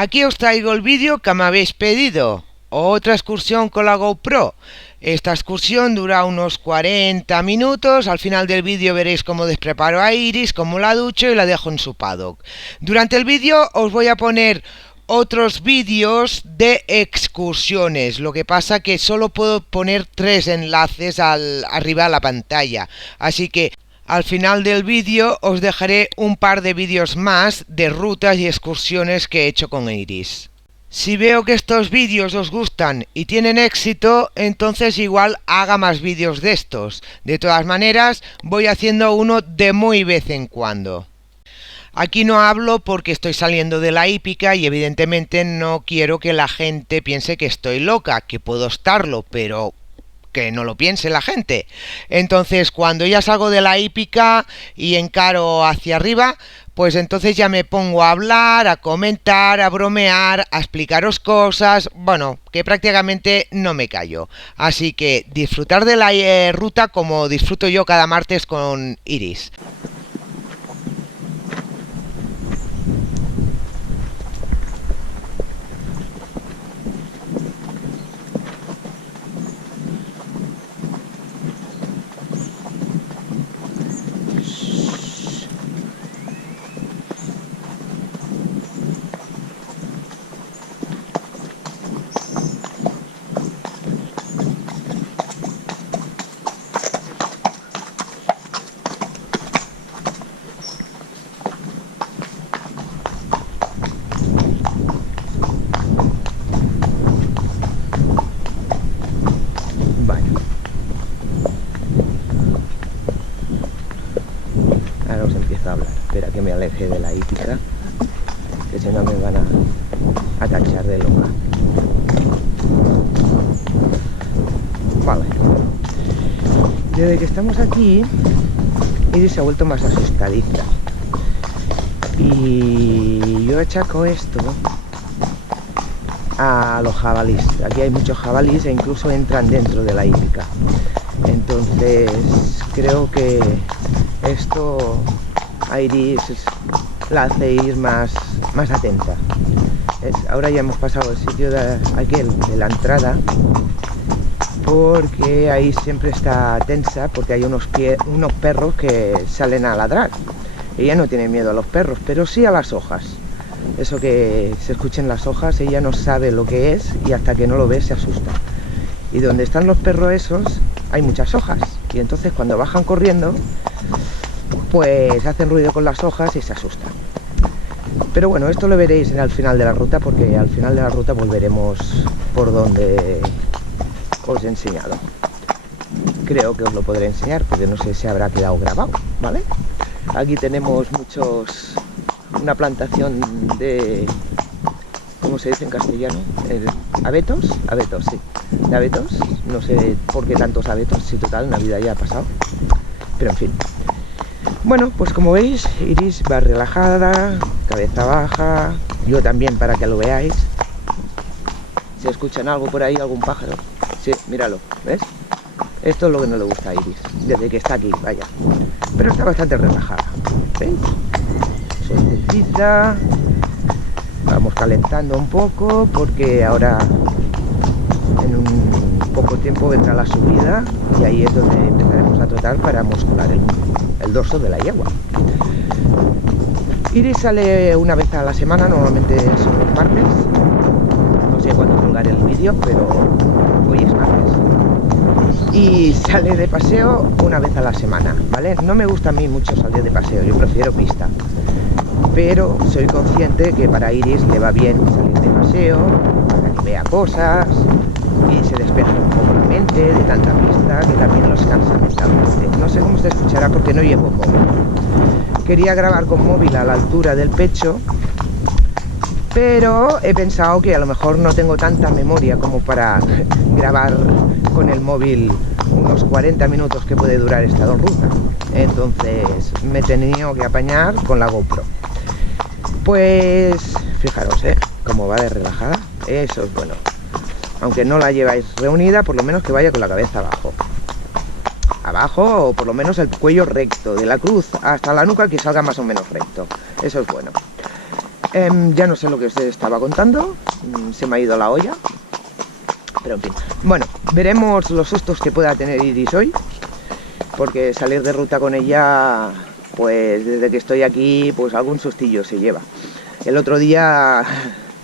Aquí os traigo el vídeo que me habéis pedido. Otra excursión con la GoPro. Esta excursión dura unos 40 minutos. Al final del vídeo veréis cómo despreparo a Iris, cómo la ducho y la dejo en su paddock. Durante el vídeo os voy a poner otros vídeos de excursiones. Lo que pasa que solo puedo poner 3 enlaces arriba de la pantalla. Así que al final del vídeo os dejaré un par de vídeos más de rutas y excursiones que he hecho con Iris. Si veo que estos vídeos os gustan y tienen éxito, entonces igual haga más vídeos de estos. De todas maneras, voy haciendo uno de muy vez en cuando. Aquí no hablo porque estoy saliendo de la hípica y evidentemente no quiero que la gente piense que estoy loca, que puedo estarlo, pero que no lo piense la gente. Entonces, cuando ya salgo de la hípica y encaro hacia arriba, pues entonces ya me pongo a hablar, a comentar, a bromear, a explicaros cosas, bueno, que prácticamente no me callo. Así que disfrutar de la ruta como disfruto yo cada martes con Iris. Ahora os empiezo a hablar. Espera que me aleje de la hípica, que si no me van a tachar de loca. Vale. Desde que estamos aquí, Iris se ha vuelto más asustadiza. Y yo achaco esto a los jabalíes. Aquí hay muchos jabalíes e incluso entran dentro de la hípica. Entonces creo que esto a Iris la hace ir más atenta. Ahora ya hemos pasado el sitio de la entrada, porque ahí siempre está tensa, porque hay unos perros que salen a ladrar. Ella no tiene miedo a los perros, pero sí a las hojas. Eso que se escuchen las hojas, ella no sabe lo que es y hasta que no lo ve se asusta. Y donde están los perros esos hay muchas hojas, y entonces cuando bajan corriendo pues hacen ruido con las hojas y se asustan. Pero bueno, esto lo veréis al final de la ruta, porque al final de la ruta volveremos por donde os he enseñado. Creo que os lo podré enseñar porque no sé si habrá quedado grabado, ¿vale? Aquí tenemos una plantación de, ¿cómo se dice en castellano? Abetos, sí, de abetos. No sé por qué tantos abetos, si total Navidad ya ha pasado, pero en fin. Bueno, pues como veis, Iris va relajada, cabeza baja, yo también para que lo veáis. Si escuchan algo por ahí, algún pájaro, sí, míralo, ¿ves? Esto es lo que no le gusta a Iris, desde que está aquí, vaya. Pero está bastante relajada, ¿veis? Sueltecita. Vamos calentando un poco, porque ahora en un poco tiempo vendrá la subida y ahí es donde empezaremos a trotar para muscular el dorso de la yegua. Iris sale una vez a la semana, normalmente son los martes. No sé cuándo colgaré el vídeo, pero hoy es martes. Y sale de paseo una vez a la semana, ¿vale? No me gusta a mí mucho salir de paseo, yo prefiero pista. Pero soy consciente que para Iris le va bien salir de paseo, para que vea cosas y se despeje un poco la mente de tanta pista, que también los cansa mentalmente. No sé cómo se escuchará porque no llevo móvil. Quería grabar con móvil a la altura del pecho, pero he pensado que a lo mejor no tengo tanta memoria como para grabar con el móvil unos 40 minutos que puede durar esta ruta. Entonces me he tenido que apañar con la GoPro. Pues fijaros, cómo va de relajada. Eso es bueno. Aunque no la lleváis reunida, por lo menos que vaya con la cabeza abajo, o por lo menos el cuello recto, de la cruz hasta la nuca, que salga más o menos recto. Eso es bueno. Ya no sé lo que os estaba contando, se me ha ido la olla, pero en fin. Bueno, veremos los sustos que pueda tener Iris hoy, porque salir de ruta con ella, pues desde que estoy aquí, pues algún sustillo se lleva. El otro día,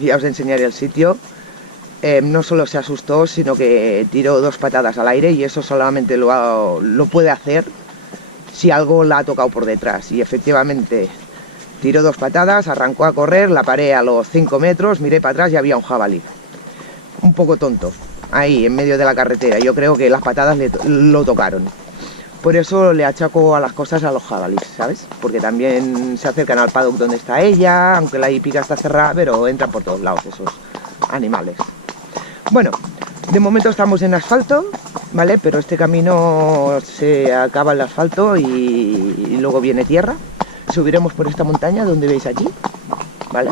ya os enseñaré el sitio, no solo se asustó, sino que tiró 2 patadas al aire, y eso solamente lo puede hacer si algo la ha tocado por detrás. Y efectivamente tiró 2 patadas, arrancó a correr, la paré a los 5 metros, miré para atrás y había un jabalí. Un poco tonto, ahí en medio de la carretera. Yo creo que las patadas lo tocaron. Por eso le achaco a las cosas a los jabalíes, ¿sabes? Porque también se acercan al paddock donde está ella, aunque la hípica está cerrada, pero entran por todos lados esos animales. Bueno, de momento estamos en asfalto, ¿vale? Pero este camino se acaba el asfalto y luego viene tierra. Subiremos por esta montaña donde veis aquí, ¿vale?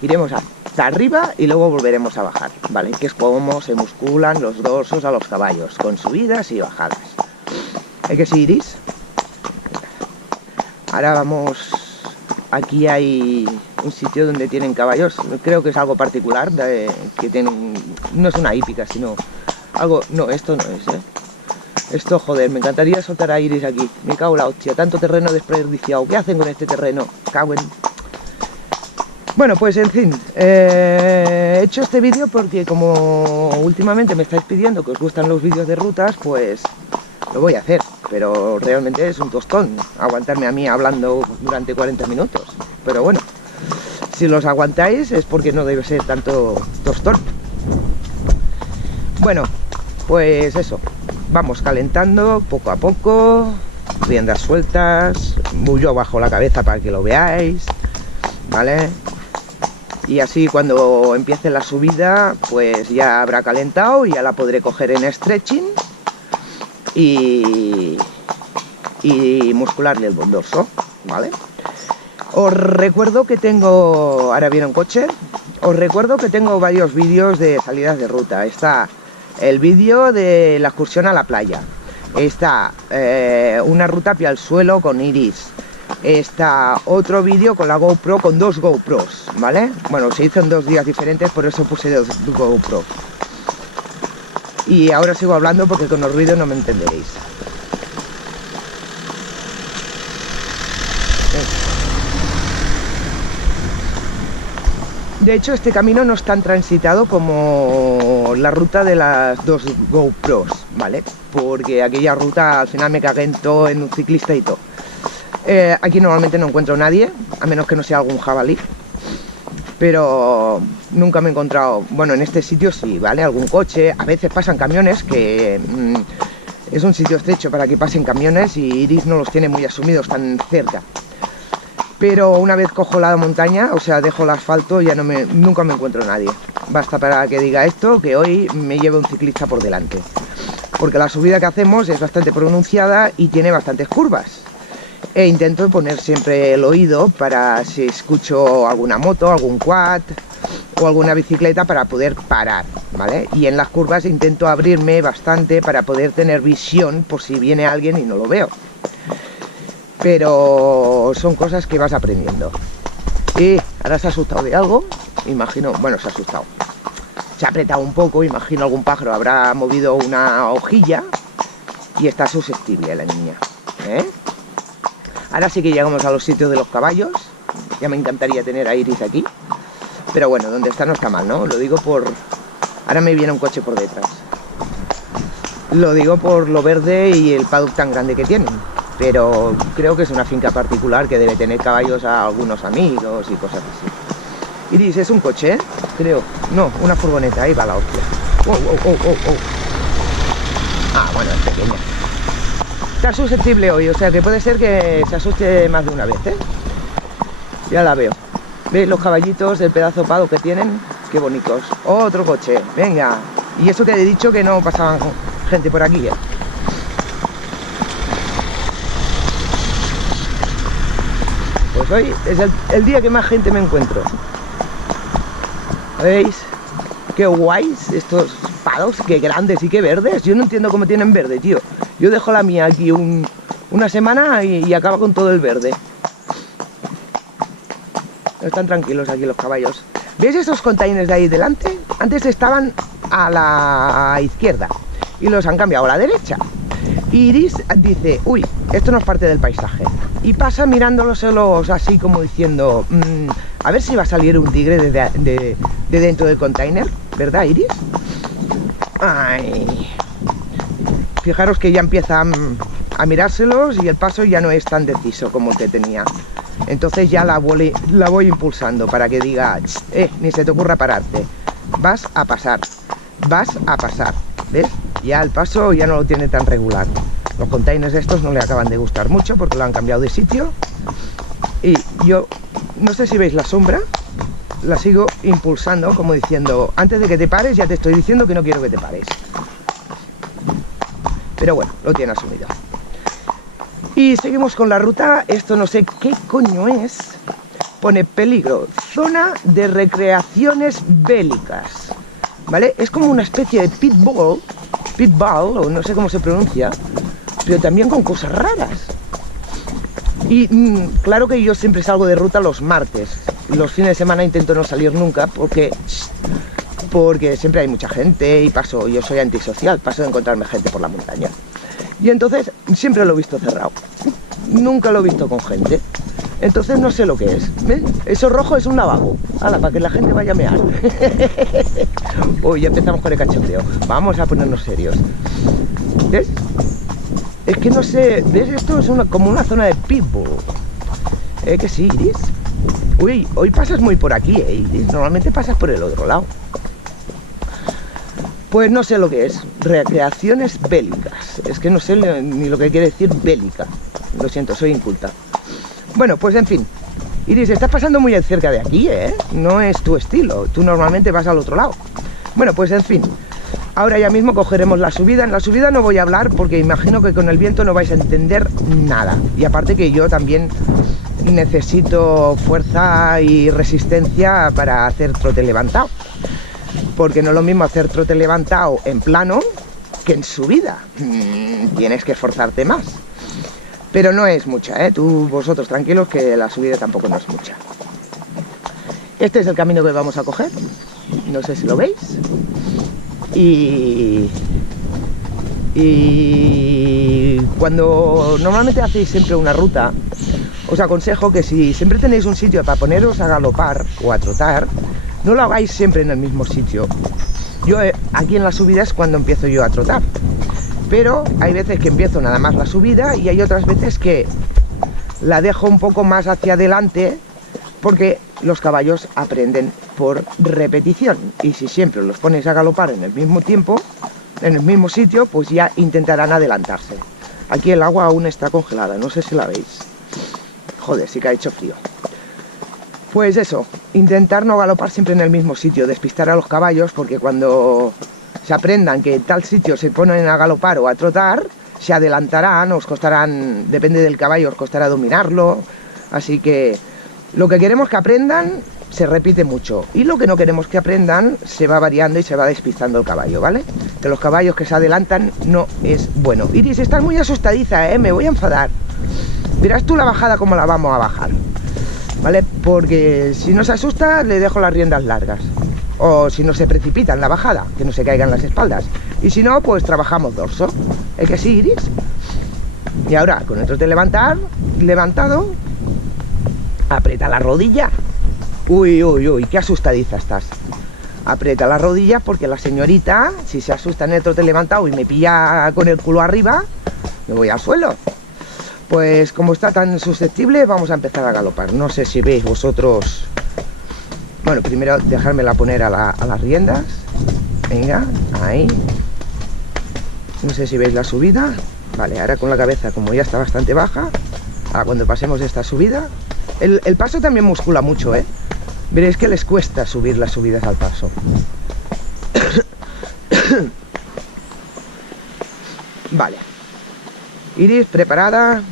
Iremos hasta arriba y luego volveremos a bajar, ¿vale? Que es como se musculan los dorsos a los caballos, con subidas y bajadas. ¿Hay que seguir, Iris? Ahora vamos... Aquí hay un sitio donde tienen caballos, creo que es algo particular, que tienen... No es una hípica, sino algo... No, esto no es, ¿eh? Esto, joder, me encantaría soltar a Iris aquí. Me cago en la hostia, tanto terreno desperdiciado. ¿Qué hacen con este terreno? Cago en... Bueno, pues en fin, he hecho este vídeo porque como últimamente me estáis pidiendo que os gustan los vídeos de rutas, pues lo voy a hacer. Pero realmente es un tostón aguantarme a mí hablando durante 40 minutos. Pero bueno, si los aguantáis es porque no debe ser tanto tostón. Bueno, pues eso. Vamos calentando poco a poco, riendas sueltas, bullo bajo la cabeza para que lo veáis, ¿vale? Y así cuando empiece la subida, pues ya habrá calentado y ya la podré coger en stretching y muscularle el dorso, ¿vale? Os recuerdo que tengo, ahora viene un coche, os recuerdo que tengo varios vídeos de salidas de ruta. Está el vídeo de la excursión a la playa, está una ruta a pie al suelo con Iris, está otro vídeo con la GoPro, con 2 GoPros, ¿vale? Bueno, se hizo en 2 días diferentes, por eso puse 2 GoPro. Y ahora sigo hablando porque con los ruidos no me entenderéis. De hecho, este camino no es tan transitado como la ruta de las 2 GoPros, ¿vale? Porque aquella ruta al final me cagué en todo, en un ciclista y todo. Aquí normalmente no encuentro a nadie, a menos que no sea algún jabalí. Pero nunca me he encontrado... Bueno, en este sitio sí, ¿vale? Algún coche, a veces pasan camiones, que es un sitio estrecho para que pasen camiones y Iris no los tiene muy asumidos tan cerca. Pero una vez cojo la montaña, o sea, dejo el asfalto, ya nunca me encuentro a nadie. Basta para que diga esto, que hoy me lleve un ciclista por delante. Porque la subida que hacemos es bastante pronunciada y tiene bastantes curvas. E intento poner siempre el oído para si escucho alguna moto, algún quad o alguna bicicleta para poder parar, ¿vale? Y en las curvas intento abrirme bastante para poder tener visión por si viene alguien y no lo veo. Pero son cosas que vas aprendiendo. Y ahora se ha asustado de algo, imagino, bueno, se ha asustado. Se ha apretado un poco, imagino algún pájaro habrá movido una hojilla y está susceptible la niña, ¿eh? Ahora sí que llegamos a los sitios de los caballos. Ya me encantaría tener a Iris aquí. Pero bueno, donde está no está mal, ¿no? Lo digo por... Ahora me viene un coche por detrás. Lo digo por lo verde y el paddock tan grande que tienen. Pero creo que es una finca particular que debe tener caballos a algunos amigos y cosas así. Iris, es un coche, ¿eh? Creo. No, una furgoneta, ahí va la hostia. Oh, oh, oh, oh, oh. Ah, bueno, es pequeña. Está susceptible hoy, o sea que puede ser que se asuste más de una vez, ¿eh? Ya la veo. ¿Veis los caballitos, el pedazo pado que tienen? Qué bonitos. Otro coche, venga. Y eso que he dicho que no pasaban gente por aquí, ¿eh? Pues hoy es el día que más gente me encuentro. ¿Veis? Qué guays estos paddocks, qué grandes y qué verdes. Yo no entiendo cómo tienen verde, tío. Yo dejo la mía aquí una semana y acaba con todo el verde. Están tranquilos aquí los caballos. ¿Ves esos containers de ahí delante? Antes estaban a la izquierda y los han cambiado a la derecha. Iris dice, uy, esto no es parte del paisaje. Y pasa mirándolos así como diciendo, a ver si va a salir un tigre de dentro del container, ¿verdad, Iris? Ay. Fijaros que ya empieza a mirárselos y el paso ya no es tan deciso como el que tenía. Entonces ya la voy impulsando para que diga, ni se te ocurra pararte. Vas a pasar, ¿ves? Ya el paso ya no lo tiene tan regular. Los containers estos no le acaban de gustar mucho porque lo han cambiado de sitio. Y yo, no sé si veis la sombra, la sigo impulsando como diciendo, antes de que te pares ya te estoy diciendo que no quiero que te pares. Pero bueno, lo tiene asumido. Y seguimos con la ruta. Esto no sé qué coño es. Pone peligro, zona de recreaciones bélicas. ¿Vale? Es como una especie de pitbull, o no sé cómo se pronuncia, pero también con cosas raras. Y claro que yo siempre salgo de ruta los martes. Los fines de semana intento no salir nunca porque siempre hay mucha gente y yo soy antisocial, paso de encontrarme gente por la montaña. Y entonces siempre lo he visto cerrado. Nunca lo he visto con gente. Entonces no sé lo que es. ¿Ven? Eso rojo es un lavabo. Hala, para que la gente vaya a mear. Uy, ya empezamos con el cachondeo. Vamos a ponernos serios. ¿Ves? Es que no sé. ¿Ves? Esto es como una zona de pitbull. Que sí, Iris. Uy, hoy pasas muy por aquí, Iris. Normalmente pasas por el otro lado. Pues no sé lo que es. Recreaciones bélicas. Es que no sé ni lo que quiere decir bélica. Lo siento, soy inculta. Bueno, pues en fin. Iris, estás pasando muy cerca de aquí, ¿eh? No es tu estilo. Tú normalmente vas al otro lado. Bueno, pues en fin. Ahora ya mismo cogeremos la subida. En la subida no voy a hablar porque imagino que con el viento no vais a entender nada. Y aparte que yo también necesito fuerza y resistencia para hacer trote levantado. Porque no es lo mismo hacer trote levantado en plano que en subida. Tienes que esforzarte más. Pero no es mucha, ¿eh? Vosotros tranquilos que la subida tampoco no es mucha. Este es el camino que vamos a coger. No sé si lo veis. Y cuando normalmente hacéis siempre una ruta, os aconsejo que si siempre tenéis un sitio para poneros a galopar o a trotar, no lo hagáis siempre en el mismo sitio. Yo aquí en la subida es cuando empiezo yo a trotar. Pero hay veces que empiezo nada más la subida y hay otras veces que la dejo un poco más hacia adelante porque los caballos aprenden por repetición. Y si siempre los pones a galopar en el mismo tiempo, en el mismo sitio, pues ya intentarán adelantarse. Aquí el agua aún está congelada, no sé si la veis. Joder, sí que ha hecho frío. Pues eso, intentar no galopar siempre en el mismo sitio, despistar a los caballos, porque cuando se aprendan que en tal sitio se ponen a galopar o a trotar, se adelantarán, os costarán, depende del caballo, os costará dominarlo. Así que lo que queremos que aprendan se repite mucho, y lo que no queremos que aprendan se va variando y se va despistando el caballo, ¿vale? Que los caballos que se adelantan no es bueno. Iris, estás muy asustadiza, me voy a enfadar. Verás tú la bajada cómo la vamos a bajar, ¿vale? Porque si no se asusta, le dejo las riendas largas. O si no se precipita en la bajada, que no se caigan las espaldas. Y si no, pues trabajamos dorso. ¿Es que sí, Iris? Y ahora, con el trote levantado, aprieta la rodilla. Uy, uy, uy, qué asustadiza estás. Aprieta la rodilla porque la señorita, si se asusta en el trote levantado y me pilla con el culo arriba, me voy al suelo. Pues como está tan susceptible, vamos a empezar a galopar. No sé si veis vosotros. Bueno, primero dejármela poner a las riendas. Venga, ahí. No sé si veis la subida. Vale, ahora con la cabeza, como ya está bastante baja, ahora cuando pasemos esta subida, el paso también muscula mucho, ¿eh? Veréis que les cuesta subir las subidas al paso. Vale. Iris, preparada.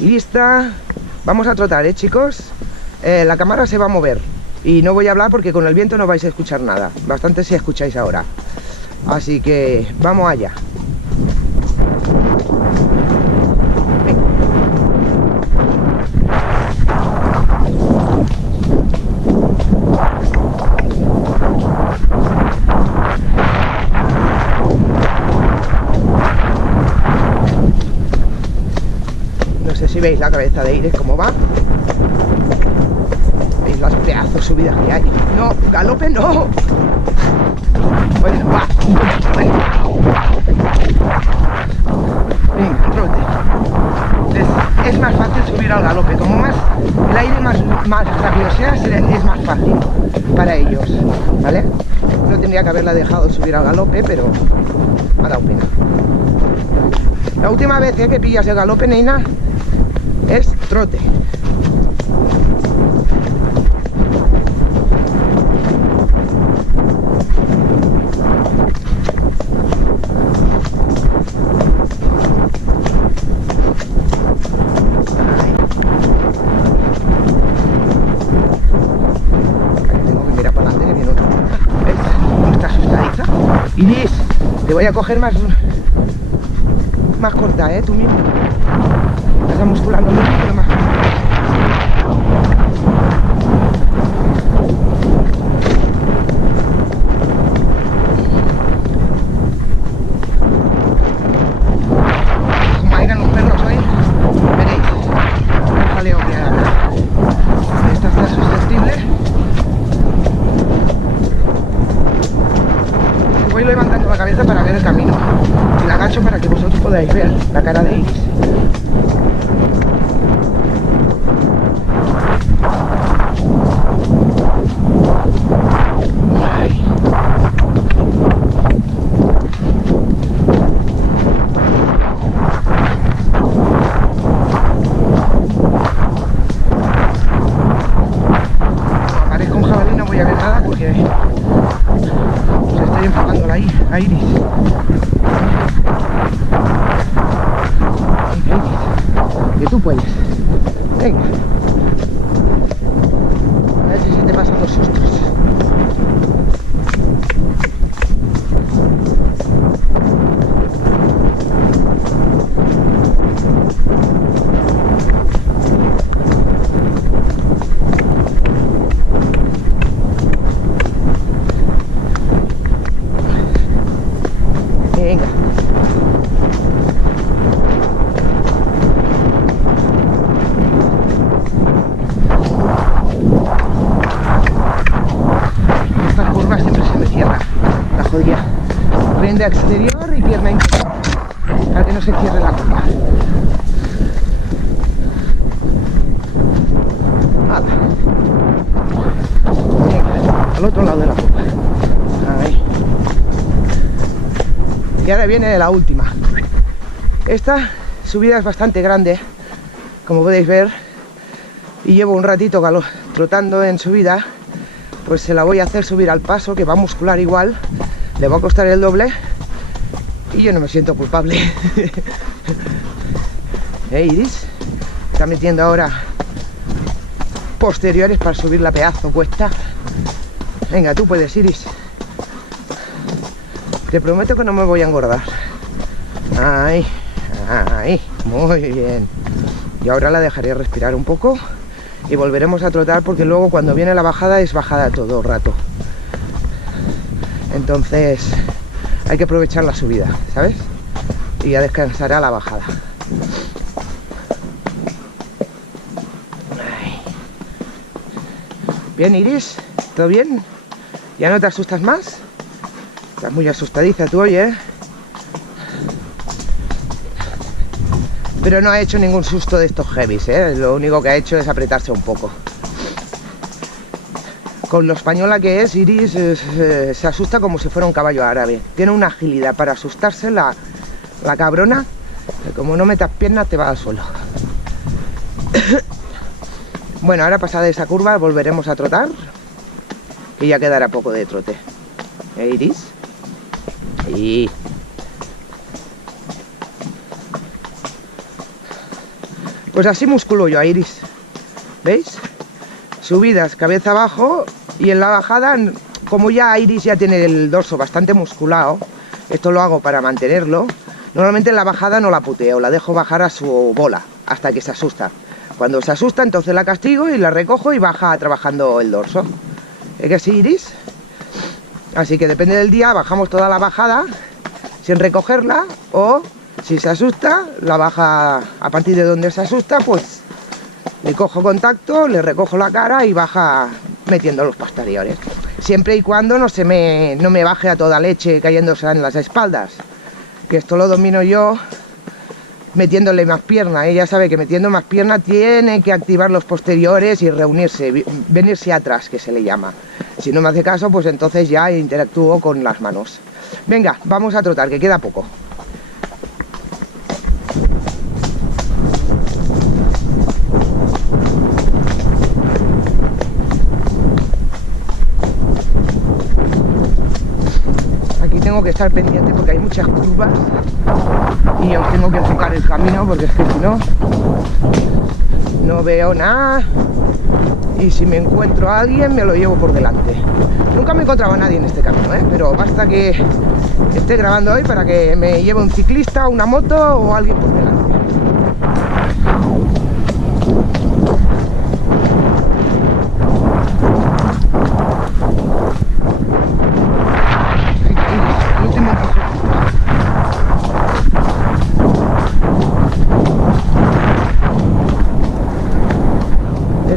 Lista. Vamos a trotar, chicos. La cámara se va a mover. Y no voy a hablar porque con el viento no vais a escuchar nada. Bastante si escucháis ahora. Así que vamos allá. veis la cabeza de Iris cómo va. ¿Veis las pedazos subidas que hay? No, galope no. Bueno, va. Venga, trote. Es más fácil subir al galope. Como más el aire más rápido sea, es más fácil para ellos, ¿vale? No tendría que haberla dejado subir al galope, pero me ha dado pena. La última vez que pillas el galope, Neina, es trote. Iris, te voy a coger más corta, tú mismo. Estás musculando mucho, pero más. Como irán los perros hoy, veréis. Un jaleo que haga. Esta está susceptible. Voy levantando la cabeza para ver el camino y la agacho para que vosotros podáis ver la cara de Iris. Ay. Como aparezco un jabalí no voy a ver nada porque estoy enfocando a Iris. Venga, Iris, que tú puedes. Venga. A ver si se te pasan los sustos. Venga. Estas curvas siempre se me cierra la jodida. Prende exterior y pierna interior para que no se cierre la curva. Nada. Venga, al otro lado de la curva. Ahí. Y ahora viene la última. Esta subida es bastante grande, como podéis ver, y llevo un ratito trotando en subida. Pues se la voy a hacer subir al paso, que va a muscular igual, le va a costar el doble y yo no me siento culpable. Iris está metiendo ahora posteriores para subir la pedazo cuesta. Venga, tú puedes, Iris. Te prometo que no me voy a engordar. Ahí, ahí, muy bien. Y ahora la dejaré respirar un poco y volveremos a trotar, porque luego cuando viene la bajada es bajada todo el rato. Entonces hay que aprovechar la subida, ¿sabes? Y ya descansará la bajada. Bien, Iris, ¿todo bien? ¿Ya no te asustas más? Estás muy asustadiza tú hoy, ¿eh? Pero no ha hecho ningún susto de estos heavies, ¿eh? Lo único que ha hecho es apretarse un poco. Con lo española que es, Iris se asusta como si fuera un caballo árabe. Tiene una agilidad para asustarse la cabrona, que como no metas piernas te va al suelo. Bueno, ahora pasada esa curva volveremos a trotar, que ya quedará poco de trote. Iris. Y pues así musculo yo a Iris, ¿veis? Subidas cabeza abajo, y en la bajada, como ya Iris ya tiene el dorso bastante musculado, esto lo hago para mantenerlo. Normalmente en la bajada no la puteo, la dejo bajar a su bola hasta que se asusta. Cuando se asusta, entonces la castigo y la recojo y baja trabajando el dorso. ¿Es que sí, Iris? Así que depende del día, bajamos toda la bajada sin recogerla, o Si se asusta, la baja a partir de donde se asusta, pues le cojo contacto, le recojo la cara y baja metiendo los posteriores. Siempre y cuando no me baje a toda leche cayéndose en las espaldas. Que esto lo domino yo metiéndole más pierna. Ella sabe que metiendo más pierna tiene que activar los posteriores y reunirse, venirse atrás, que se le llama. Si no me hace caso, pues entonces ya interactúo con las manos. Venga, vamos a trotar, que queda poco. Aquí tengo que estar pendiente porque hay muchas curvas y yo tengo que enfocar el camino porque es que si no, no veo nada. Y si me encuentro a alguien, me lo llevo por delante. Nunca me encontraba a nadie en este camino, pero basta que esté grabando hoy para que me lleve un ciclista, una moto o alguien por delante.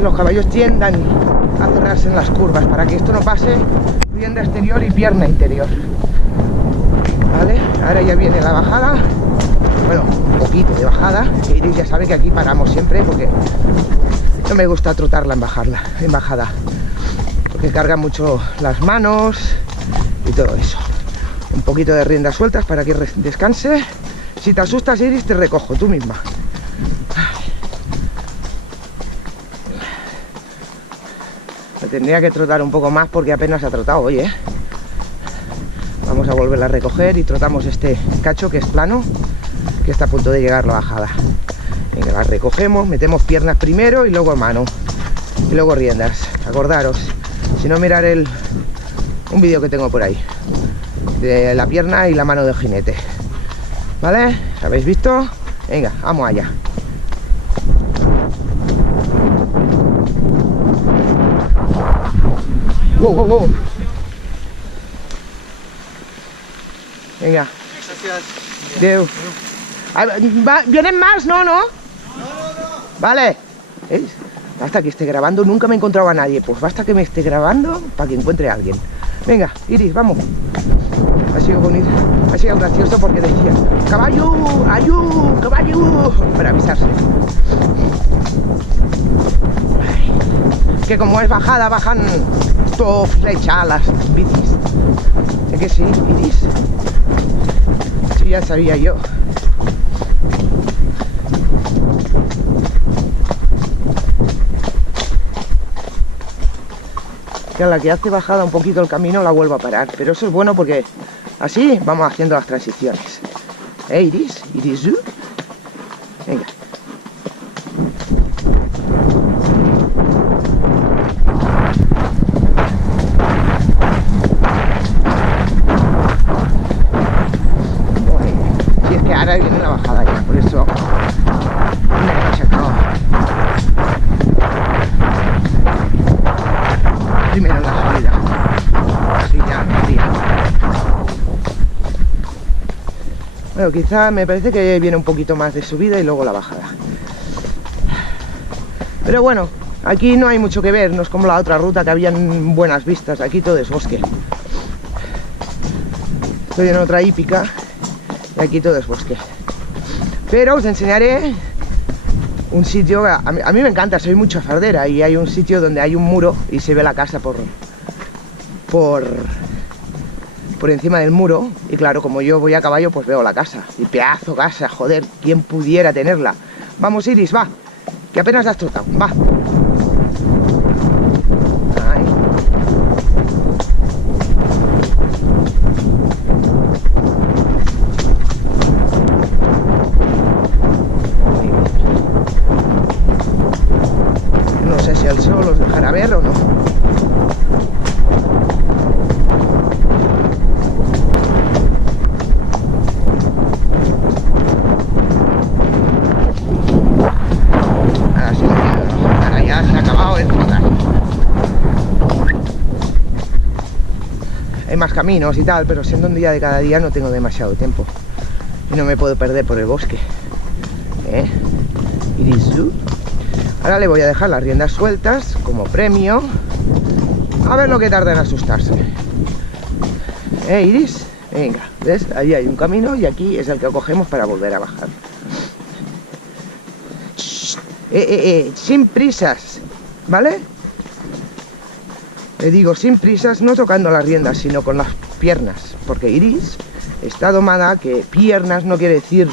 Los caballos tiendan a cerrarse en las curvas para que esto no pase, rienda exterior y pierna interior. Vale, ahora ya viene la bajada, bueno, un poquito de bajada, que Iris ya sabe que aquí paramos siempre porque no me gusta trotarla en bajada, porque carga mucho las manos y todo eso. Un poquito de riendas sueltas para que descanse. Si te asustas, Iris, te recojo tú misma. Tendría que trotar un poco más porque apenas ha trotado hoy, Vamos a volverla a recoger y trotamos este cacho que es plano, que está a punto de llegar la bajada. Venga, la recogemos, metemos piernas primero y luego mano y luego riendas. Acordaros, si no, mirar un vídeo que tengo por ahí de la pierna y la mano del jinete. ¿Vale? ¿Habéis visto? Venga, vamos allá. Wow. Venga. Gracias. Deu. ¿Vienen más? No. Vale. ¿Veis? Basta que esté grabando, nunca me he encontrado a nadie. Pues basta que me esté grabando para que encuentre a alguien. Venga, Iris, vamos. Ha sido bonito, ha sido gracioso porque decía caballo, ayú, caballo, para avisarse. Que como es bajada, bajan todo flecha a las bicis. ¿Es que sí, Iris? Sí, ya sabía yo. Que a la que hace bajada un poquito el camino la vuelvo a parar. Pero eso es bueno porque así vamos haciendo las transiciones. Iris, Iris, venga. Ahora viene la bajada ya, por eso me sacado primero la subida, así ya me fría. Bueno, quizá me parece que viene un poquito más de subida y luego la bajada, pero bueno, aquí no hay mucho que ver, no es como la otra ruta que habían buenas vistas. Aquí todo es bosque. Estoy en otra hípica y aquí todo es bosque. Pero os enseñaré un sitio, a mí me encanta, soy mucha fardera, y hay un sitio donde hay un muro y se ve la casa por encima del muro. Y claro, como yo voy a caballo, pues veo la casa. Y pedazo casa, joder, ¿quién pudiera tenerla? Vamos, Iris, va, que apenas has trotado, va. No sé si el sol os dejará ver o no. Ahora ya se ha acabado el trotar. Hay más caminos y tal, pero siendo un día de cada día no tengo demasiado tiempo. y no me puedo perder por el bosque. Irisu. Ahora le voy a dejar las riendas sueltas como premio. A ver lo que tarda en asustarse. Iris, venga, ¿ves? Ahí hay un camino y aquí es el que cogemos para volver a bajar. Sin prisas, ¿vale? Le digo sin prisas, no tocando las riendas, sino con las piernas, porque Iris está domada que piernas no quiere decir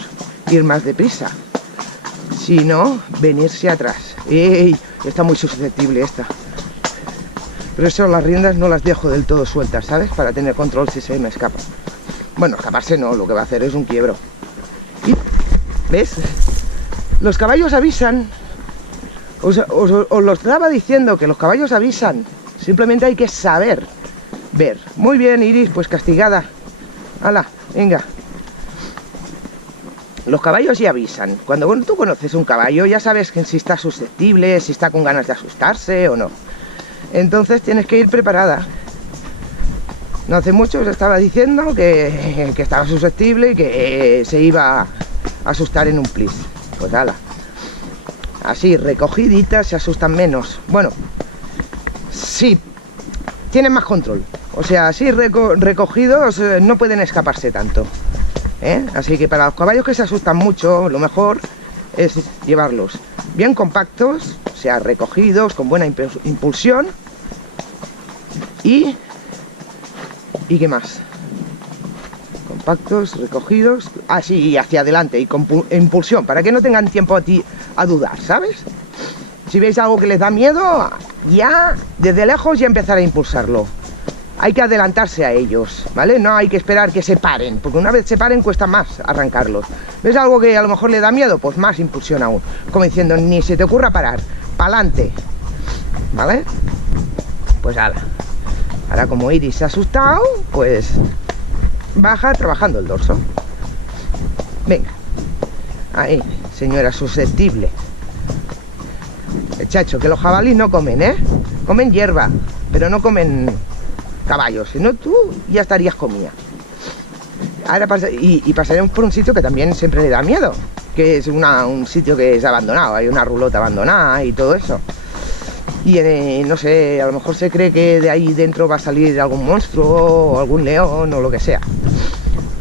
ir más deprisa, sino venirse atrás. Está muy susceptible esta. Por eso las riendas no las dejo del todo sueltas, ¿sabes? Para tener control si se me escapa. Bueno, escaparse no, lo que va a hacer es un quiebro. Y, ¿ves? Los caballos avisan. Os lo estaba diciendo, que los caballos avisan. Simplemente hay que saber ver. Muy bien, Iris, pues castigada. ¡Hala! Venga. Los caballos ya avisan. Cuando tú conoces un caballo, ya sabes que si está susceptible, si está con ganas de asustarse o no. Entonces tienes que ir preparada. No hace mucho os estaba diciendo que estaba susceptible y que se iba a asustar en un plis. Pues ala. Así, recogiditas, se asustan menos. Bueno, sí, tienen más control. O sea, así recogidos no pueden escaparse tanto. Así que para los caballos que se asustan mucho, lo mejor es llevarlos bien compactos, o sea, recogidos, con buena impulsión. ¿Y qué más? Compactos, recogidos, así y hacia adelante y con impulsión, para que no tengan tiempo a dudar, ¿sabes? Si veis algo que les da miedo, ya desde lejos ya empezar a impulsarlo. Hay que adelantarse a ellos, ¿vale? No hay que esperar que se paren, porque una vez se paren cuesta más arrancarlos. ¿Ves algo que a lo mejor le da miedo? Pues más impulsión aún. Como diciendo, ni se te ocurra parar, pa'lante, ¿vale? Pues ala. Ahora como Iris se ha asustado, pues baja trabajando el dorso. Venga. Ahí, señora susceptible. Chacho, que los jabalíes no comen, comen hierba, pero no comen caballos, si no tú ya estarías comida. Ahora pasaremos por un sitio que también siempre le da miedo, que es un sitio que es abandonado, hay una rulota abandonada y todo eso. Y no sé, a lo mejor se cree que de ahí dentro va a salir algún monstruo o algún león o lo que sea.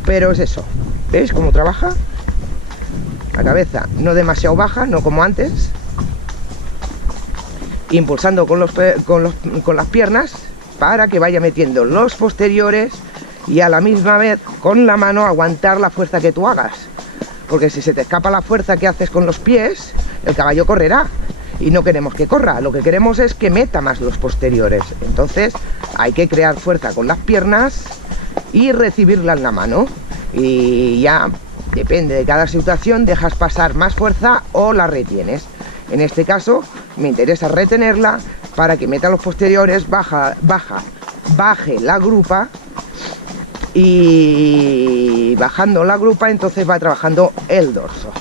Pero es eso, ¿ves cómo trabaja? La cabeza no demasiado baja, no como antes, impulsando con las piernas para que vaya metiendo los posteriores y a la misma vez con la mano aguantar la fuerza que tú hagas, porque si se te escapa la fuerza que haces con los pies, el caballo correrá y no queremos que corra, lo que queremos es que meta más los posteriores. Entonces hay que crear fuerza con las piernas y recibirla en la mano, y ya depende de cada situación, dejas pasar más fuerza o la retienes. En este caso me interesa retenerla para que meta los posteriores, baje la grupa, y bajando la grupa entonces va trabajando el dorso,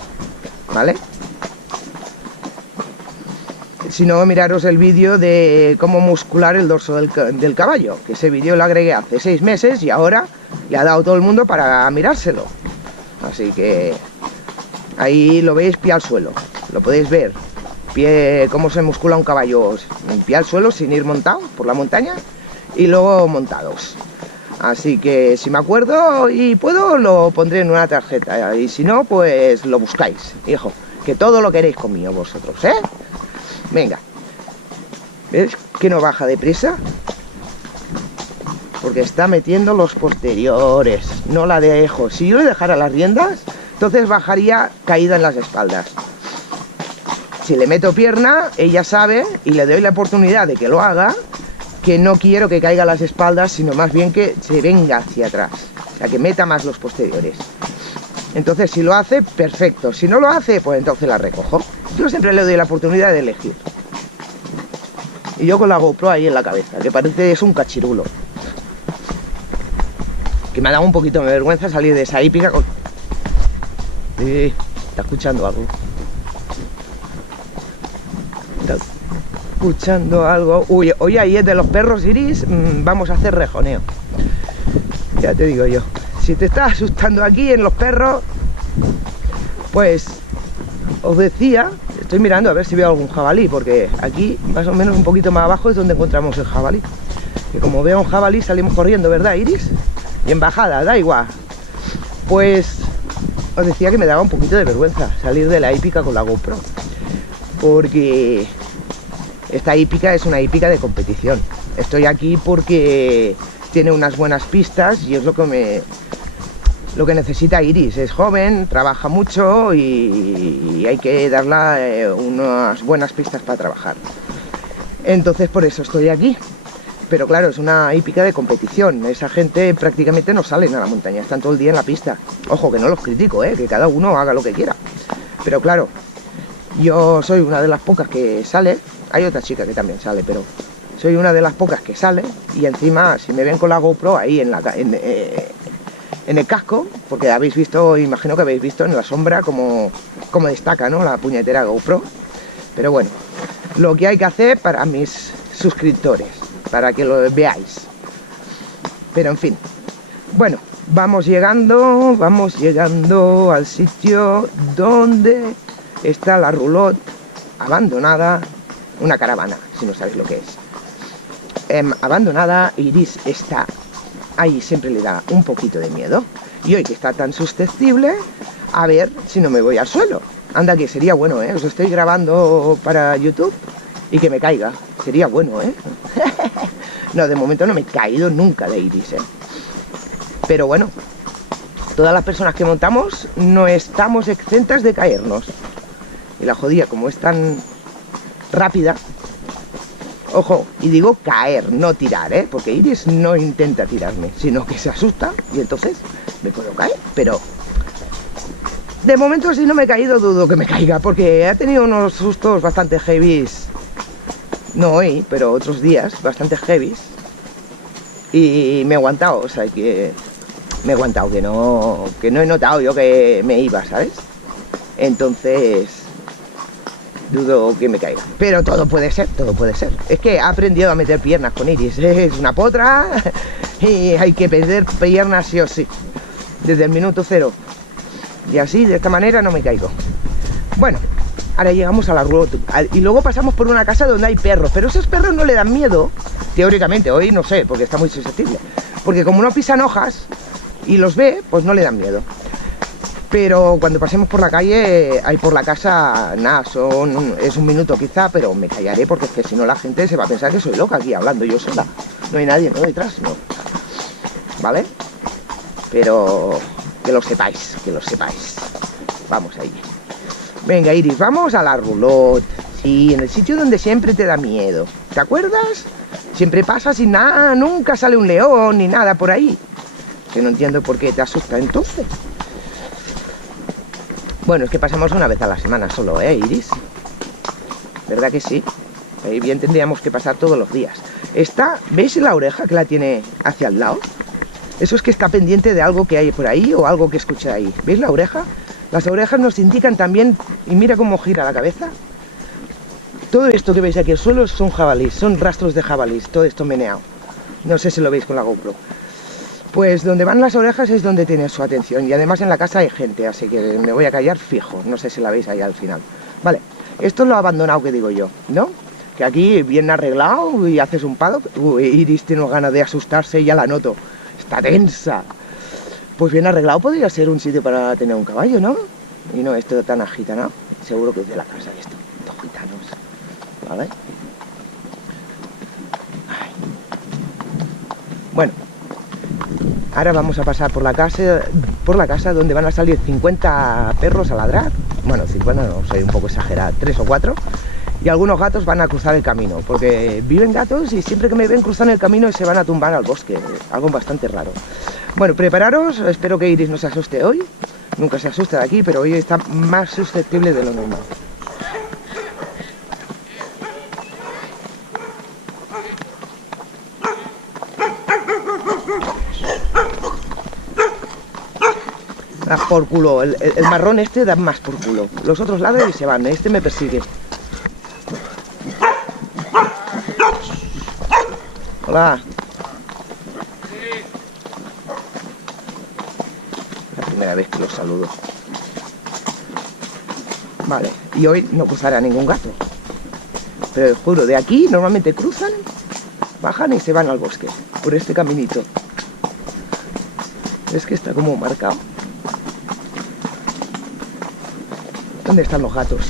¿vale? Si no, miraros el vídeo de cómo muscular el dorso del caballo, que ese vídeo lo agregué hace 6 meses y ahora le ha dado todo el mundo para mirárselo. Así que ahí lo veis pie al suelo, lo podéis ver. Cómo se muscula un caballo en pie al suelo sin ir montado por la montaña y luego montados. Así que si me acuerdo y puedo, lo pondré en una tarjeta, y si no, pues lo buscáis, hijo, que todo lo queréis conmigo vosotros, Venga, ¿ves que no baja deprisa? Porque está metiendo los posteriores, no la dejo. Si yo le dejara las riendas, entonces bajaría caída en las espaldas. Si le meto pierna, ella sabe, y le doy la oportunidad de que lo haga, que no quiero que caiga a las espaldas, sino más bien que se venga hacia atrás, o sea, que meta más los posteriores. Entonces si lo hace, perfecto. Si no lo hace, pues entonces la recojo. Yo siempre le doy la oportunidad de elegir. Y yo con la GoPro ahí en la cabeza, que parece es un cachirulo. Que me ha dado un poquito de vergüenza salir de esa hípica con... está escuchando algo. Está escuchando algo. Uy, hoy ahí es de los perros, Iris. Vamos a hacer rejoneo. Ya te digo yo. Si te estás asustando aquí en los perros, Pues os decía, estoy mirando a ver si veo algún jabalí, porque aquí más o menos un poquito más abajo es donde encontramos el jabalí. Y como veo un jabalí salimos corriendo, ¿verdad, Iris? Y en bajada, da igual. Pues os decía que me daba un poquito de vergüenza salir de la hípica con la GoPro, porque esta hípica es una hípica de competición. Estoy aquí porque tiene unas buenas pistas y es lo que necesita Iris. Es joven, trabaja mucho y hay que darle unas buenas pistas para trabajar. Entonces por eso estoy aquí. Pero claro, es una hípica de competición. Esa gente prácticamente no salen a la montaña, están todo el día en la pista. Ojo, que no los critico, que cada uno haga lo que quiera. Pero claro, yo soy una de las pocas que sale. Hay otra chica que también sale, pero soy una de las pocas que sale. Y encima, si me ven con la GoPro ahí en el casco, porque habéis visto, imagino que habéis visto en la sombra como destaca, ¿no?, la puñetera GoPro. Pero bueno, lo que hay que hacer para mis suscriptores, para que lo veáis. Pero en fin, bueno, vamos llegando al sitio donde está la roulotte abandonada, una caravana, si no sabéis lo que es. Abandonada. Iris está ahí, siempre le da un poquito de miedo. Y hoy que está tan susceptible, a ver si no me voy al suelo. Anda, que sería bueno, os estoy grabando para YouTube y que me caiga. Sería bueno, No, de momento no me he caído nunca de Iris, Pero bueno, todas las personas que montamos no estamos exentas de caernos. Y la jodida, como es tan rápida, ojo, y digo caer, no tirar, porque Iris no intenta tirarme, sino que se asusta y entonces me puedo caer. Pero de momento, si no me he caído, dudo que me caiga, porque ha tenido unos sustos bastante heavies. No hoy, pero otros días, bastante heavies. Y me he aguantado, o sea, que me he aguantado, que no he notado yo que me iba, ¿sabes? Entonces dudo que me caiga. Pero todo puede ser, todo puede ser. Es que he aprendido a meter piernas con Iris. Es una potra y hay que perder piernas sí o sí, desde el minuto cero. Y así, de esta manera, no me caigo. Bueno, ahora llegamos a la roulotte y luego pasamos por una casa donde hay perros, pero esos perros no le dan miedo, teóricamente. Hoy no sé, porque está muy susceptible, porque como no pisan hojas y los ve, pues no le dan miedo. Pero cuando pasemos por la calle, ahí por la casa, nada, es un minuto quizá, pero me callaré, porque es que si no la gente se va a pensar que soy loca aquí hablando yo sola. No hay nadie, ¿no?, detrás, no. ¿Vale? Pero que lo sepáis, Vamos ahí. Venga, Iris, vamos a la roulotte. Sí, en el sitio donde siempre te da miedo. ¿Te acuerdas? Siempre pasa sin nada, nunca sale un león ni nada por ahí. Que no entiendo por qué te asusta entonces. Bueno, es que pasamos una vez a la semana solo, Iris? ¿Verdad que sí? Ahí bien tendríamos que pasar todos los días. ¿Veis la oreja que la tiene hacia el lado? Eso es que está pendiente de algo que hay por ahí o algo que escucha ahí. ¿Veis la oreja? Las orejas nos indican también, y mira cómo gira la cabeza. Todo esto que veis aquí al suelo son jabalís, son rastros de jabalís, todo esto meneado. No sé si lo veis con la GoPro. Pues donde van las orejas es donde tiene su atención, y además en la casa hay gente, así que me voy a callar fijo. No sé si la veis ahí al final. Vale, esto es lo abandonado que digo yo, ¿no? Que aquí bien arreglado y haces un paddock. Iris tiene ganas de asustarse, ya la noto. Está tensa. Pues bien arreglado podría ser un sitio para tener un caballo, ¿no? Y no esto tan agitanado. Seguro que es de la casa esto, estos gitanos. ¿Vale? Ay. Bueno, ahora vamos a pasar por la casa donde van a salir 50 perros a ladrar. Bueno, 50 no, soy un poco exagerada, 3 o 4. Y algunos gatos van a cruzar el camino, porque viven gatos y siempre que me ven cruzan el camino se van a tumbar al bosque. Algo bastante raro. Bueno, prepararos, espero que Iris no se asuste hoy. Nunca se asusta de aquí, pero hoy está más susceptible de lo normal. Da por culo, el marrón este da más por culo. Los otros ladran y se van, este me persigue. Hola. La primera vez que los saludo. Vale, y hoy no cruzará ningún gato. Pero os juro, de aquí normalmente cruzan, bajan y se van al bosque, por este caminito. Es que está como marcado. ¿Dónde están los gatos?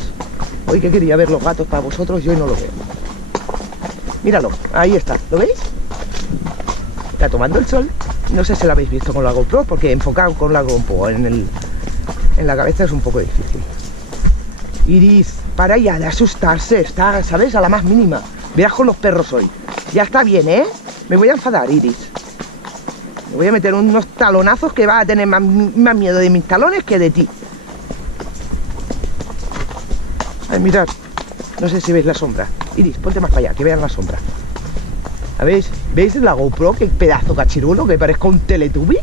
Hoy que quería ver los gatos para vosotros, yo hoy no lo veo. Míralo, ahí está, ¿lo veis? Está tomando el sol. No sé si lo habéis visto con la GoPro, porque enfocado con la GoPro en la cabeza es un poco difícil. Iris, para ya de asustarse, está, ¿sabes? A la más mínima. Verás con los perros hoy. Ya está bien, ¿eh? Me voy a enfadar, Iris. Me voy a meter unos talonazos que vas a tener más miedo de mis talones que de ti. Ay, mirad. No sé si veis la sombra. Iris, ponte más para allá, que vean la sombra. ¿Veis la GoPro? Qué pedazo cachirulo, que parezco un Teletubby.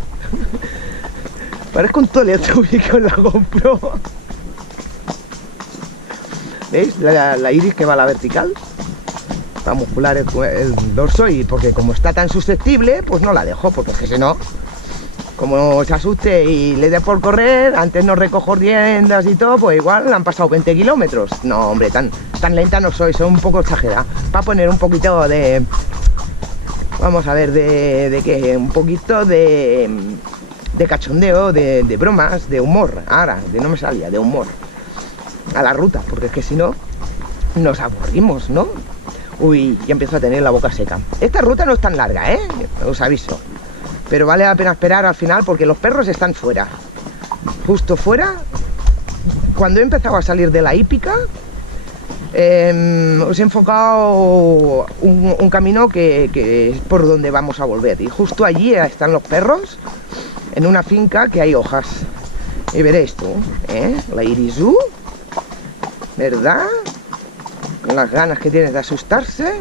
Parezco un Teletubby con la GoPro. ¿Veis? La iris que va a la vertical. Para muscular el dorso, y porque como está tan susceptible, pues no la dejo, porque es que si no, como se asuste y le dé por correr, antes no recojo riendas y todo, pues igual han pasado 20 kilómetros. No, hombre, tan lenta no soy un poco exagerada. Para poner un poquito de... Vamos a ver, ¿de qué? Un poquito de cachondeo, de bromas, de humor. Ahora, no me salía, de humor. A la ruta, porque es que si no, nos aburrimos, ¿no? Uy, ya empiezo a tener la boca seca. Esta ruta no es tan larga, ¿eh? Os aviso. Pero vale la pena esperar al final porque los perros están fuera. Justo fuera. Cuando he empezado a salir de la hípica, os he enfocado un camino que es por donde vamos a volver. Y justo allí están los perros, en una finca que hay hojas. Y veréis tú, ¿eh? La irisú, ¿verdad? Con las ganas que tienes de asustarse.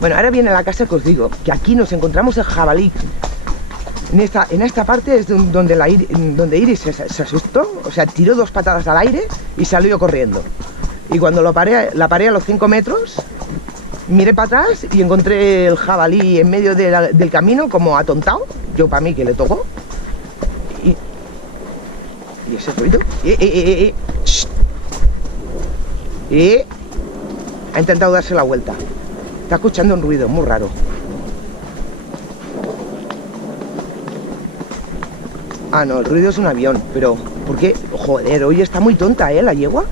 Bueno, ahora viene la casa que os digo, que aquí nos encontramos el jabalí. En esta parte es donde Iris se asustó, o sea, tiró 2 patadas al aire y salió corriendo. Y cuando la paré a los 5 metros, miré para atrás y encontré el jabalí en medio del camino, como atontado. Yo para mí que le tocó. Y ese ruido. Ha intentado darse la vuelta. Está escuchando un ruido muy raro. Ah, no, el ruido es un avión. Pero, ¿por qué? Joder, hoy está muy tonta, la yegua.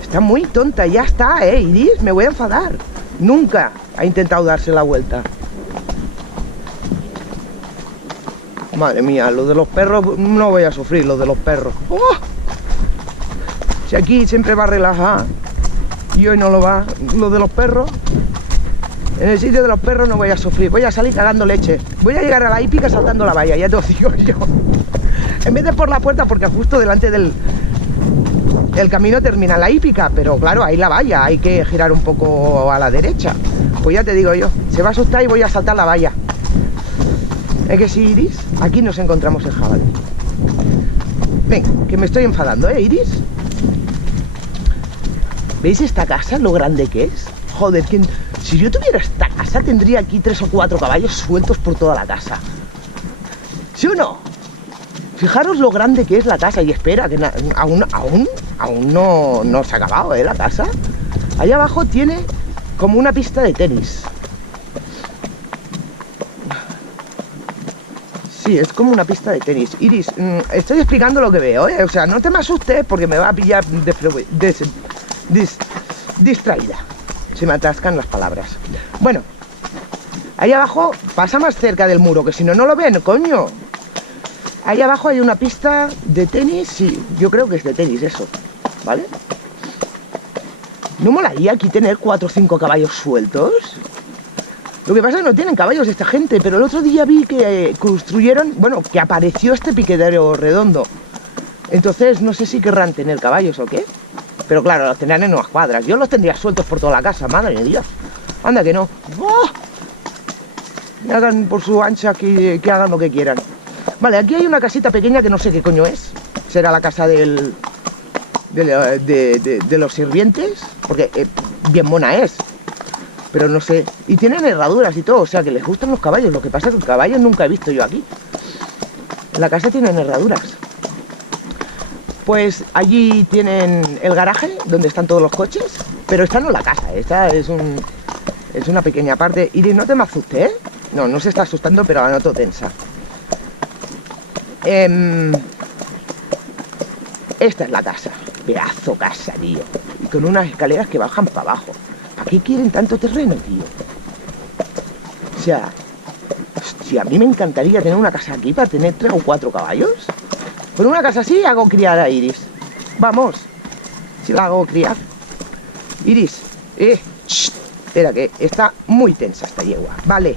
Está muy tonta, ya está, Iris, me voy a enfadar. Nunca ha intentado darse la vuelta. Madre mía, lo de los perros, no voy a sufrir, lo de los perros. ¡Oh! Si aquí siempre va a relajar y hoy no lo va, lo de los perros. En el sitio de los perros no voy a sufrir, voy a salir cagando leche. Voy a llegar a la hípica saltando la valla, ya te lo digo yo. En vez de por la puerta, porque justo delante del camino termina la hípica, pero claro, ahí la valla, hay que girar un poco a la derecha. Pues ya te digo yo, se va a asustar y voy a saltar la valla. ¿Es que sí, Iris? Aquí nos encontramos el jabalí. Ven, que me estoy enfadando, Iris? ¿Veis esta casa, lo grande que es? Joder, si yo tuviera esta casa, tendría aquí 3 o 4 caballos sueltos por toda la casa. ¿Sí o no? Fijaros lo grande que es la casa. Y espera, que aún no se ha acabado, la casa. Allá abajo tiene como una pista de tenis. Sí, es como una pista de tenis. Iris, estoy explicando lo que veo, O sea, no te me asustes porque me va a pillar distraída. Se me atascan las palabras. Bueno, ahí abajo, pasa más cerca del muro, que si no, no lo ven, coño. Ahí abajo hay una pista de tenis, sí, yo creo que es de tenis eso, ¿vale? ¿No molaría aquí tener 4 o 5 caballos sueltos? Lo que pasa es que no tienen caballos esta gente, pero el otro día vi que construyeron, bueno, que apareció este piquedero redondo. Entonces, no sé si querrán tener caballos o qué. Pero claro, los tendrán en unas cuadras. Yo los tendría sueltos por toda la casa, madre de Dios. Anda que no. ¡Oh! Que hagan por su ancha, que hagan lo que quieran. Vale, aquí hay una casita pequeña que no sé qué coño es. Será la casa de los sirvientes, porque bien mona es. Pero no sé. Y tienen herraduras y todo, o sea que les gustan los caballos. Lo que pasa es que caballos nunca he visto yo aquí. En la casa tienen herraduras. Pues allí tienen el garaje donde están todos los coches. Pero esta no es la casa, esta es una pequeña parte. Iris, no te me asustes, ¿eh? No, no se está asustando, pero la noto tensa. Esta es la casa. Pedazo casa, tío. Y con unas escaleras que bajan para abajo. ¿Para qué quieren tanto terreno, tío? O sea, hostia, a mí me encantaría tener una casa aquí para tener 3 o 4 caballos. Con una casa así hago criar a Iris. Vamos. Si la hago criar. Iris, espera que está muy tensa esta yegua. Vale,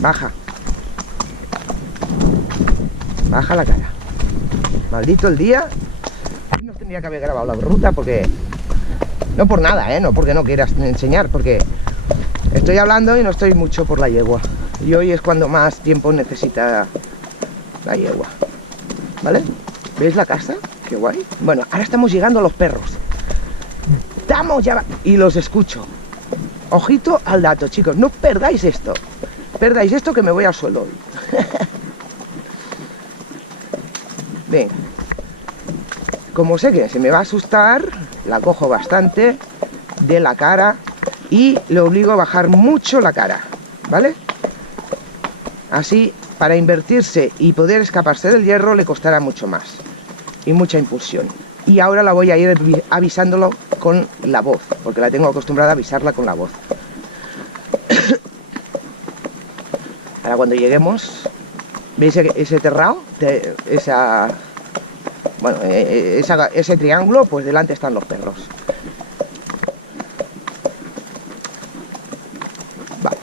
baja. Baja la cara. Maldito el día. No tendría que haber grabado la ruta porque... No por nada, no porque no quieras enseñar, porque estoy hablando y no estoy mucho por la yegua. Y hoy es cuando más tiempo necesita la yegua. ¿Vale? ¿Veis la casa? Qué guay. Bueno, ahora estamos llegando a los perros. Estamos ya... Y los escucho. Ojito al dato, chicos. No perdáis esto. Perdáis esto que me voy al suelo hoy. Venga. Como sé que se me va a asustar, la cojo bastante de la cara y le obligo a bajar mucho la cara, ¿vale? Así, para invertirse y poder escaparse del hierro le costará mucho más y mucha impulsión. Y ahora la voy a ir avisándolo con la voz, porque la tengo acostumbrada a avisarla con la voz. Ahora cuando lleguemos, ¿veis ese terrao? Bueno, ese triángulo, pues delante están los perros. Vale.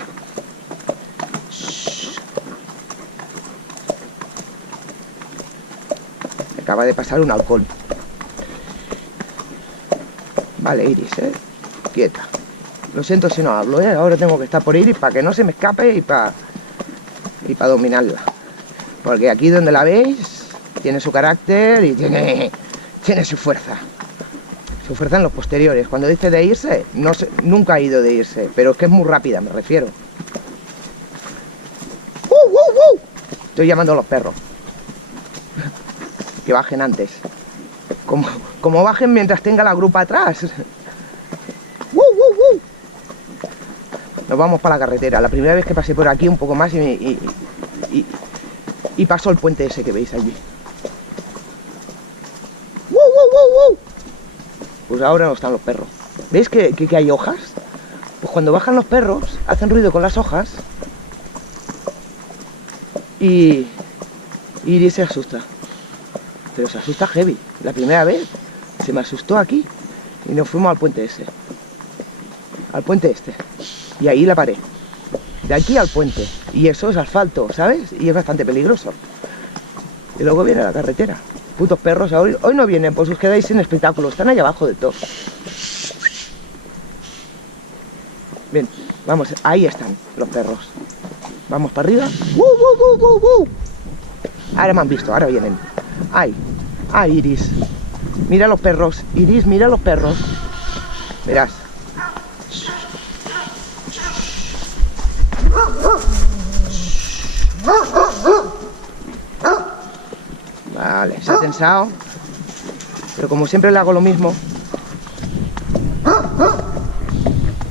Acaba de pasar un halcón. Vale, Iris, quieta. Lo siento si no hablo, ahora tengo que estar por Iris para que no se me escape y para dominarla. Porque aquí donde la veis... Tiene su carácter y tiene su fuerza. Su fuerza en los posteriores. Cuando dice de irse, no sé, nunca ha ido de irse. Pero es que es muy rápida, me refiero. Estoy llamando a los perros. Que bajen antes. Como bajen mientras tenga la grupa atrás. Nos vamos para la carretera. La primera vez que pasé por aquí un poco más y paso el puente ese que veis allí. Pues ahora no están los perros. ¿Veis que hay hojas? Pues cuando bajan los perros, hacen ruido con las hojas. Y Iris se asusta. Pero se asusta heavy. La primera vez se me asustó aquí. Y nos fuimos al puente ese. Al puente este. Y ahí la paré. De aquí al puente. Y eso es asfalto, ¿sabes? Y es bastante peligroso. Y luego viene la carretera. Putos perros, hoy no vienen, pues os quedáis sin espectáculo. Están allá abajo de todo. Bien, vamos, ahí están los perros. Vamos para arriba. Ahora me han visto, ahora vienen. Ay, Iris. Mira los perros. Iris, mira los perros. Verás. Vale, se ha tensado. Pero como siempre le hago lo mismo,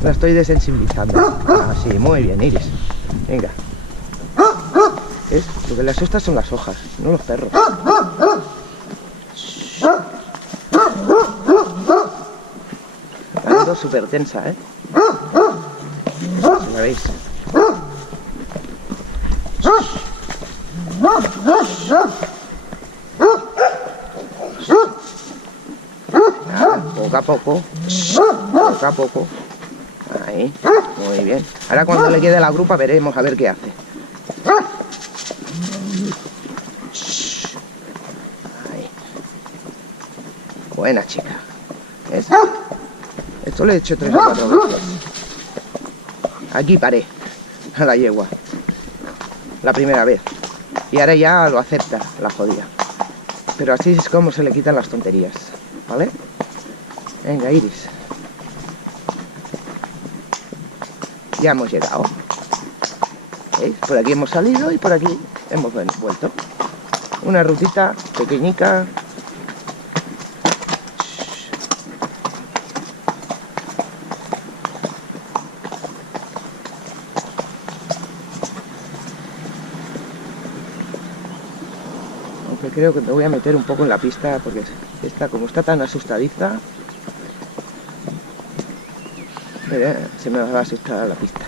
la estoy desensibilizando. Así, muy bien, Iris. Venga. ¿Ves? Lo que le asusta son las hojas, no los perros. La noto súper tensa, ¿La veis? Poco a poco. Poco a poco. Ahí. Muy bien. Ahora cuando le quede la grupa veremos a ver qué hace. Ahí. Buena chica. ¿Ves? Esto lo he hecho 3 o 4 veces. Aquí paré a la yegua. La primera vez. Y ahora ya lo acepta, la jodida. Pero así es como se le quitan las tonterías. ¿Vale? Venga, Iris. ya hemos llegado. ¿Veis? Por aquí hemos salido y por aquí hemos vuelto. Una rutita pequeñica. Aunque creo que me voy a meter un poco en la pista porque esta, como está tan asustadiza, se me va a asustar la pista.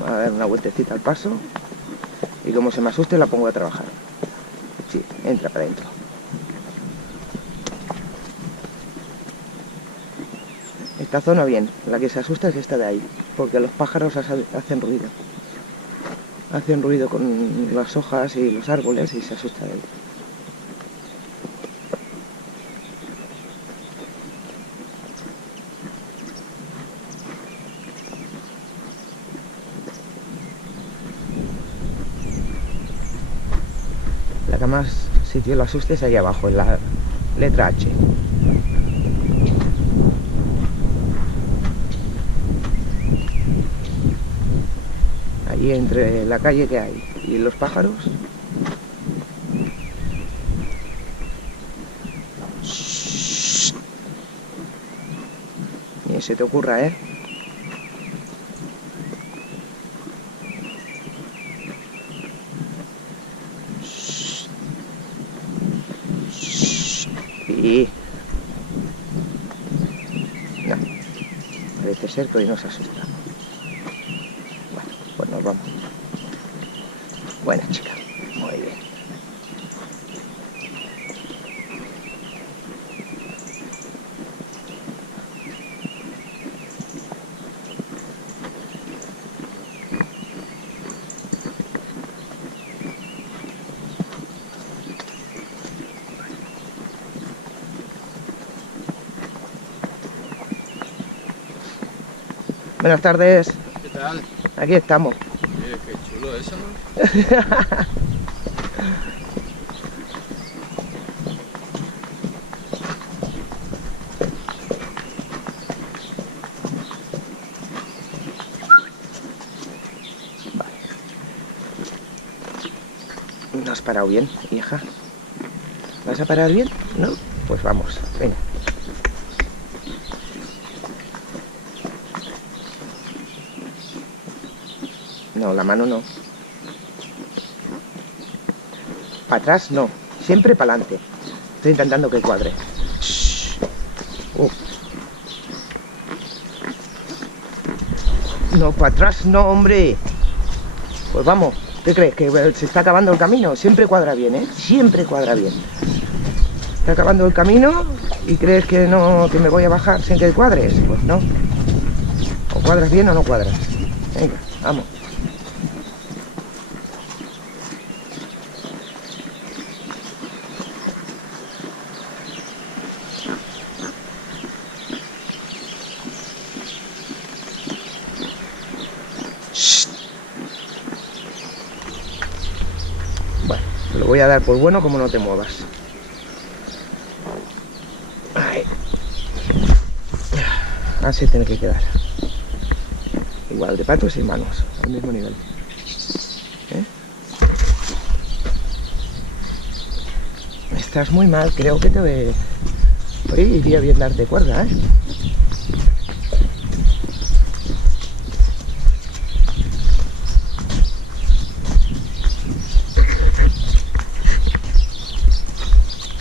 Voy a dar una vueltecita al paso y como se me asuste la pongo a trabajar. Sí, entra para adentro. Esta zona bien, la que se asusta es esta de ahí, porque los pájaros hacen ruido. Hacen ruido con las hojas y los árboles y se asusta de él. La que más sitio lo asuste es ahí abajo, en la letra H. Ahí entre la calle que hay y los pájaros. Ni se te ocurra, ¿eh? Sí. No. Parece ser que hoy nos asusta. Bueno, pues nos vamos. Buena chica. Muy bien. Buenas tardes. ¿Qué tal? Aquí estamos. Qué chulo eso, ¿no? ¿No has parado bien, hija? ¿Vas a parar bien? ¿No? Pues vamos, venga. No, la mano no. Para atrás no, siempre para adelante. Estoy intentando que cuadre. No, para atrás no, hombre. Pues vamos, ¿qué crees? ¿Que se está acabando el camino? Siempre cuadra bien, ¿eh? Siempre cuadra bien. Está acabando el camino y crees que no, que me voy a bajar sin que cuadres. Pues no. O cuadras bien o no cuadras. Venga, vamos. Bueno, te lo voy a dar por bueno como no te muevas. Ahí. Así tiene que quedar. Igual de patos y manos, al mismo nivel. ¿Eh? Estás muy mal, creo que te ve. Hoy iría bien darte cuerda, ¿eh?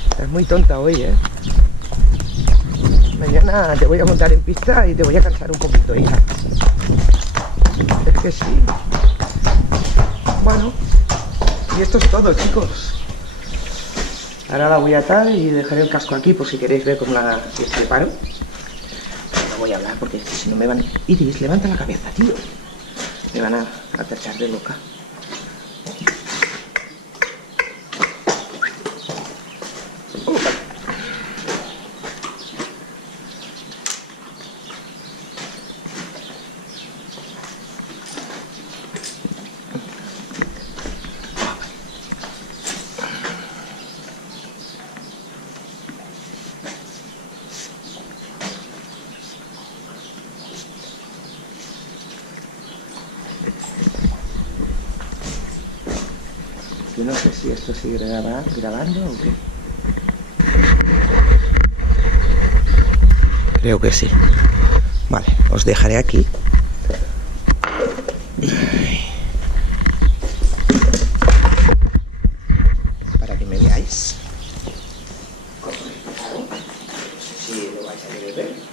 Estás muy tonta hoy, ¿eh? Mañana te voy a montar en pista y te voy a cansar un poquito, hija. Es que sí. Bueno, y esto es todo, chicos. Ahora la voy a atar y dejaré el casco aquí por si queréis ver cómo la preparo. Pero no voy a hablar porque si no me van... Iris, levanta la cabeza, tío. Me van a tachar de loca. no sé si esto sigue grabando o qué. Creo que sí. Vale, os dejaré aquí. Para que me veáis. No sé si lo vais a querer ver.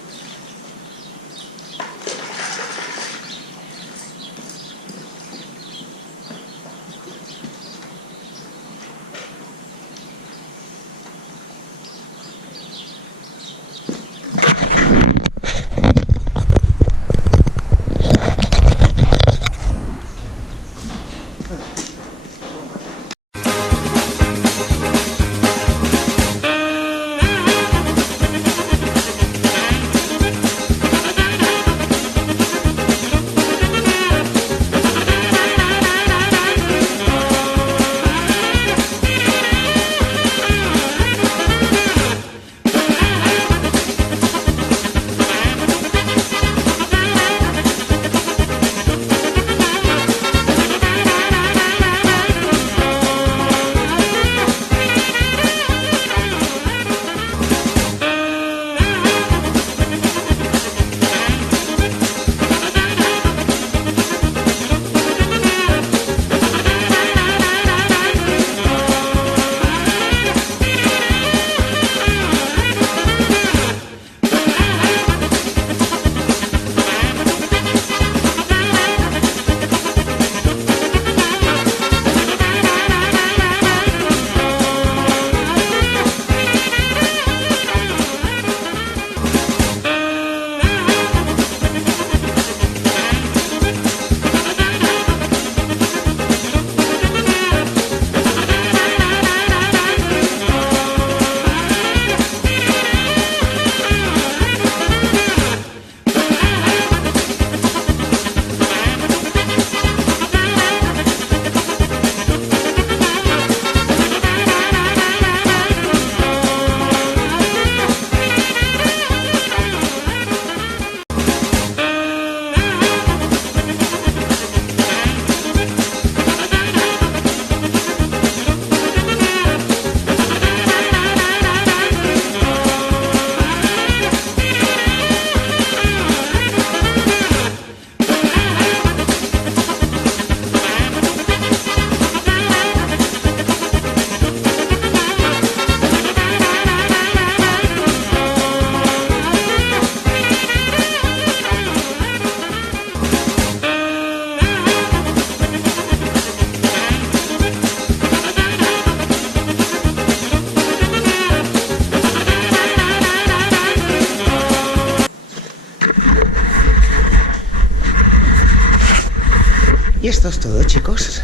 Y esto es todo, chicos.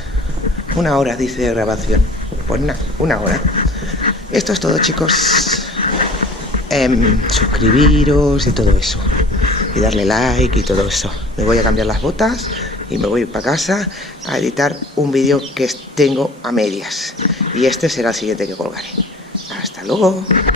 1 hora dice de grabación. Pues nada, 1 hora. Esto es todo, chicos. Suscribiros y todo eso. Y darle like y todo eso. Me voy a cambiar las botas y me voy para casa a editar un vídeo que tengo a medias. Y este será el siguiente que colgaré. Hasta luego.